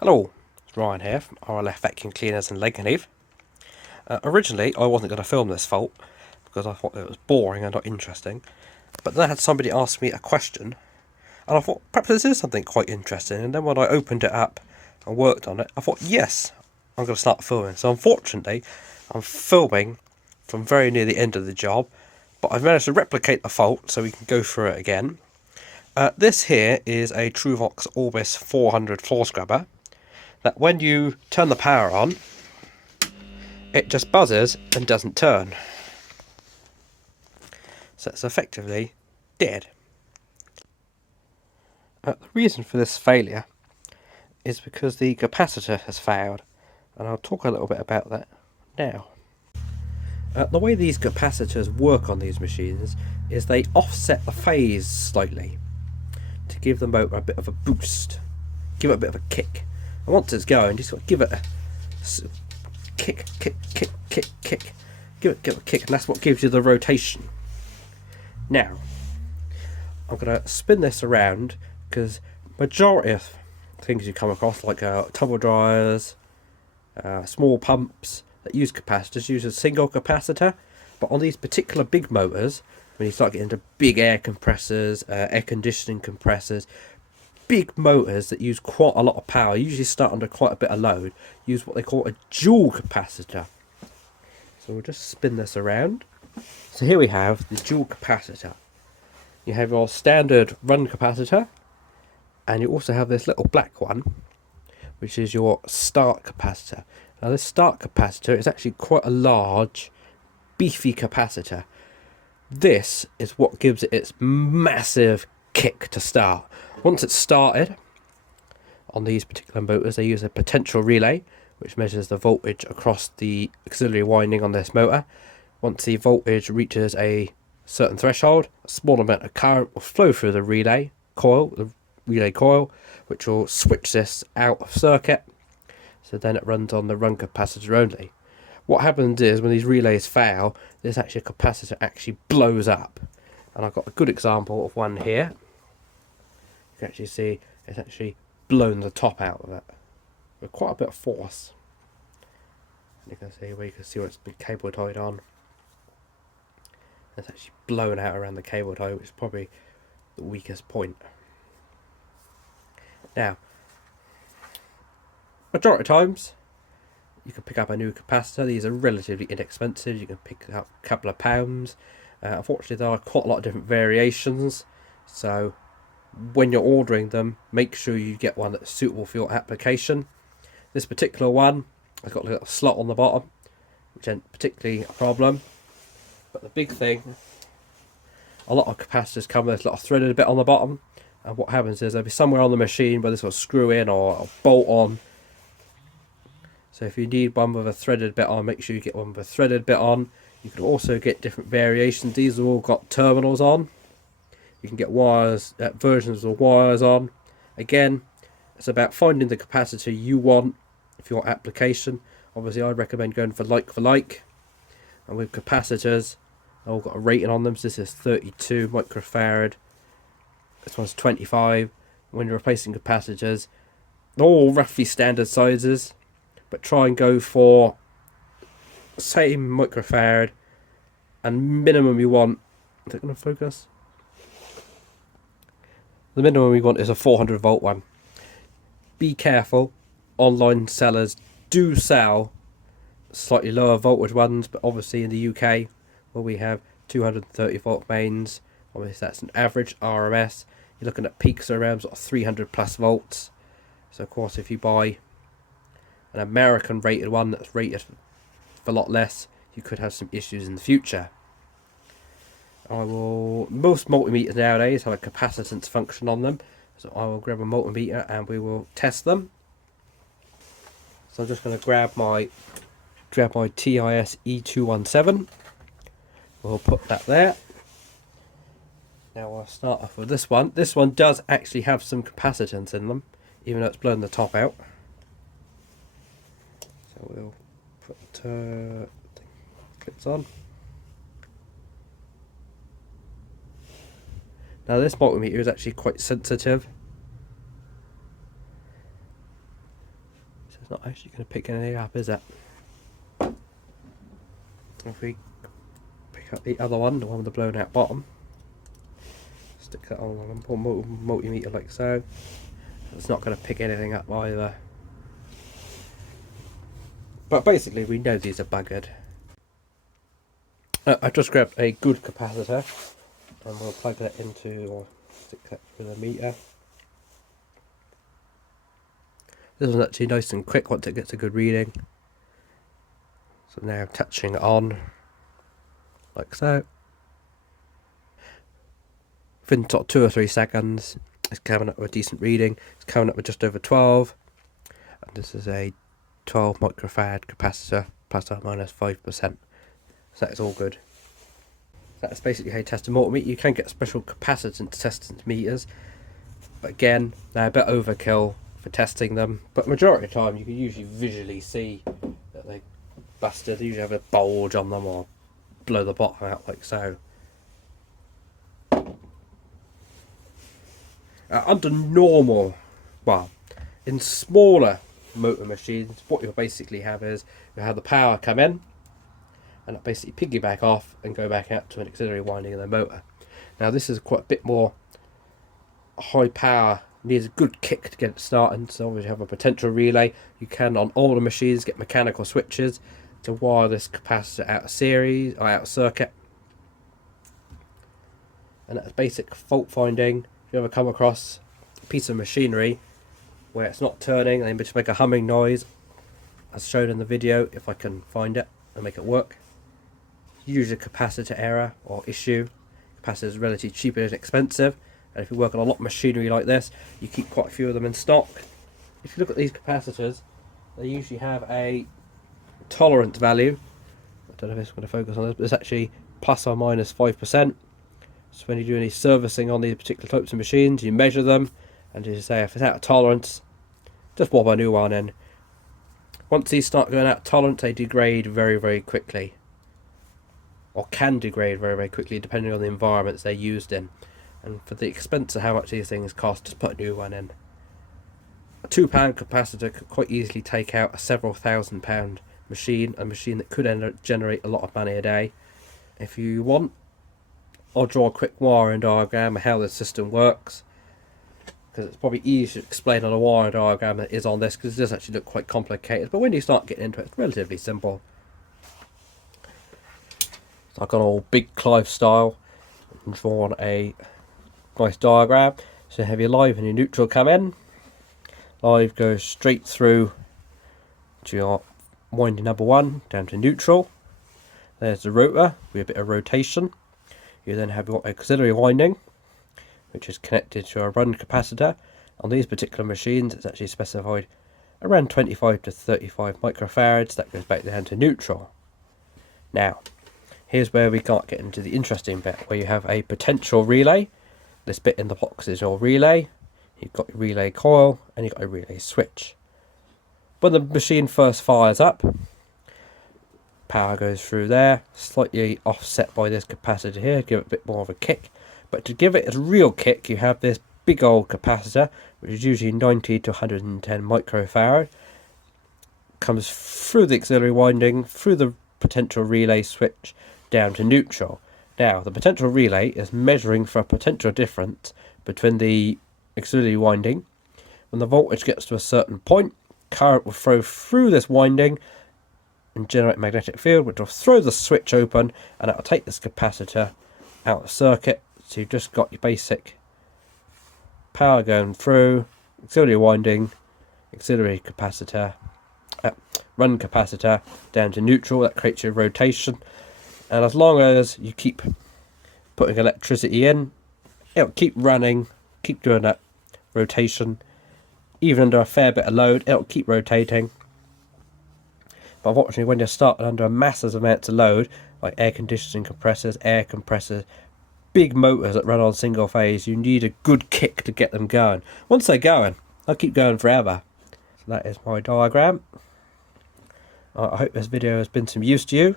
Hello, it's Ryan here from RLF Vacuum Cleaners in Lakenheath. Originally, I wasn't going to film this fault because I thought it was boring and not interesting. But then I had somebody ask me a question, and I thought perhaps this is something quite interesting. And then when I opened it up and worked on it, I thought, yes, I'm going to start filming. So unfortunately, I'm filming from very near the end of the job, but I've managed to replicate the fault so we can go through it again. This here is a Truvox Orbis 400 floor scrubber that when you turn the power on, it just buzzes and doesn't turn. So it's effectively dead. The reason for this failure is because the capacitor has failed, and I'll talk a little bit about that now. The way these capacitors work on these machines is they offset the phase slightly to give the motor a bit of a boost, give it a bit of a kick. And once it's going, you just got to give it a kick, give it a kick, and that's what gives you the rotation. Now, I'm going to spin this around because majority of things you come across, like tumble dryers, small pumps that use capacitors, use a single capacitor. But on these particular big motors, when you start getting into big air compressors, air conditioning compressors, big motors that use quite a lot of power, usually start under quite a bit of load, use what they call a dual capacitor. So we'll just spin this around. So here we have the dual capacitor. You have your standard run capacitor, and you also have this little black one, which is your start capacitor. Now this start capacitor is actually quite a large, beefy capacitor. This is what gives it its massive kick to start. Once it's started, on these particular motors they use a potential relay, which measures the voltage across the auxiliary winding on this motor. Once the voltage reaches a certain threshold, a small amount of current will flow through the relay coil, which will switch this out of circuit. So then it runs on the run capacitor only. What happens is when these relays fail, this actually capacitor actually blows up. And I've got a good example of one here. You can actually see it's actually blown the top out of it with quite a bit of force. And you can see where it's been cable tied on. It's actually blown out around the cable tie, which is probably the weakest point. Now, majority of times you can pick up a new capacitor. These are relatively inexpensive. You can pick up a couple of pounds. Unfortunately, there are quite a lot of different variations. So when you're ordering them, make sure you get one that's suitable for your application. This particular one has got a little slot on the bottom, which isn't particularly a problem. But the big thing, a lot of capacitors come with this little threaded bit on the bottom, and what happens is there'll be somewhere on the machine where this will screw in or bolt on. So if you need one with a threaded bit on, make sure you get one with a threaded bit on. You can also get different variations. These have all got terminals on. You can get wires, versions of wires on. Again, it's about finding the capacitor you want for your application. Obviously, I'd recommend going for like. And with capacitors, they've all got a rating on them. So this is 32 microfarad. This one's 25. When you're replacing capacitors, they're all roughly standard sizes, but try and go for same microfarad, and minimum you want. Is it going to focus? The minimum we want is a 400 volt one. Be careful. Online sellers do sell slightly lower voltage ones, but obviously in the UK, where we have 230 volt mains, obviously that's an average RMS. You're looking at peaks around sort of 300 plus volts. So of course, if you buy an American rated one that's rated for a lot less, you could have some issues in the future. Most multimeters nowadays have a capacitance function on them, so I will grab a multimeter and we will test them. So I'm just going to grab my TIS E217. We'll put that there. Now I'll start off with this one. This one does actually have some capacitance in them, even though it's blown the top out. So we'll put clips on. Now this multimeter is actually quite sensitive. It's not actually going to pick anything up, is it? If we pick up the other one, the one with the blown out bottom, stick that on a multimeter like so, it's not going to pick anything up either. But basically we know these are buggered. I've just grabbed a good capacitor and we'll plug that into, or stick that with a meter. This one's actually nice and quick once it gets a good reading. So now I'm touching it on, like so. Within 2 or 3 seconds, it's coming up with a decent reading. It's coming up with just over 12. And this is a 12 microfarad capacitor, plus or minus 5%. So that's all good. That's basically how you test a multimeter. You can get special capacitance testance meters, but again, they're a bit overkill for testing them. But majority of the time, you can usually visually see that they busted. They usually have a bulge on them or blow the bottom out like so. Under normal, well, in smaller motor machines, what you'll basically have is you'll have the power come in and it'll basically piggyback off and go back out to an auxiliary winding in the motor. Now this is quite a bit more high power, needs a good kick to get it started, so obviously you have a potential relay. You can on older machines get mechanical switches to wire this capacitor out of series or out of circuit. And that's basic fault finding. If you ever come across a piece of machinery where it's not turning and they just make a humming noise, as shown in the video, if I can find it and make it work, usually a capacitor error or issue. Capacitor is relatively cheap and inexpensive, and if you work on a lot of machinery like this, you keep quite a few of them in stock. If you look at these capacitors, they usually have a tolerance value. I don't know if it's going to focus on this, but it's actually plus or minus 5%. So when you do any servicing on these particular types of machines, you measure them, and you say if it's out of tolerance, just bob a new one in. Once these start going out of tolerance, they degrade very, very quickly, or can degrade very, very quickly depending on the environments they're used in. And for the expense of how much these things cost, just put a new one in. A £2 capacitor could quite easily take out a several £1,000 machine, a machine that could generate a lot of money a day. If you want, I'll draw a quick wiring diagram of how the system works, because it's probably easier to explain on a wiring diagram than it is on this, because it does actually look quite complicated, but when you start getting into it, it's relatively simple. So I've got all big Clive style and drawn a nice diagram. So you have your live and your neutral come in. Live goes straight through to your winding number 1 down to neutral. There's the rotor with a bit of rotation. You then have your auxiliary winding, which is connected to a run capacitor. On these particular machines, it's actually specified around 25 to 35 microfarads. That goes back down to neutral. Now, here's where we can't get into the interesting bit, where you have a potential relay. This bit in the box is your relay. You've got your relay coil and you've got a relay switch. When the machine first fires up, power goes through there, slightly offset by this capacitor here, give it a bit more of a kick. But to give it a real kick, you have this big old capacitor, which is usually 90 to 110 microfarad, comes through the auxiliary winding, through the potential relay switch, down to neutral. Now, the potential relay is measuring for a potential difference between the auxiliary winding. When the voltage gets to a certain point, current will flow through this winding and generate a magnetic field, which will throw the switch open, and it will take this capacitor out of circuit. So you've just got your basic power going through, auxiliary winding, auxiliary capacitor, run capacitor down to neutral. That creates your rotation, and as long as you keep putting electricity in, it'll keep running, keep doing that rotation. Even under a fair bit of load, it'll keep rotating. But unfortunately, when you're starting under massive amounts of load, like air conditioning compressors, air compressors, big motors that run on single phase, you need a good kick to get them going. Once they're going, they'll keep going forever. So that is my diagram. I hope this video has been some use to you.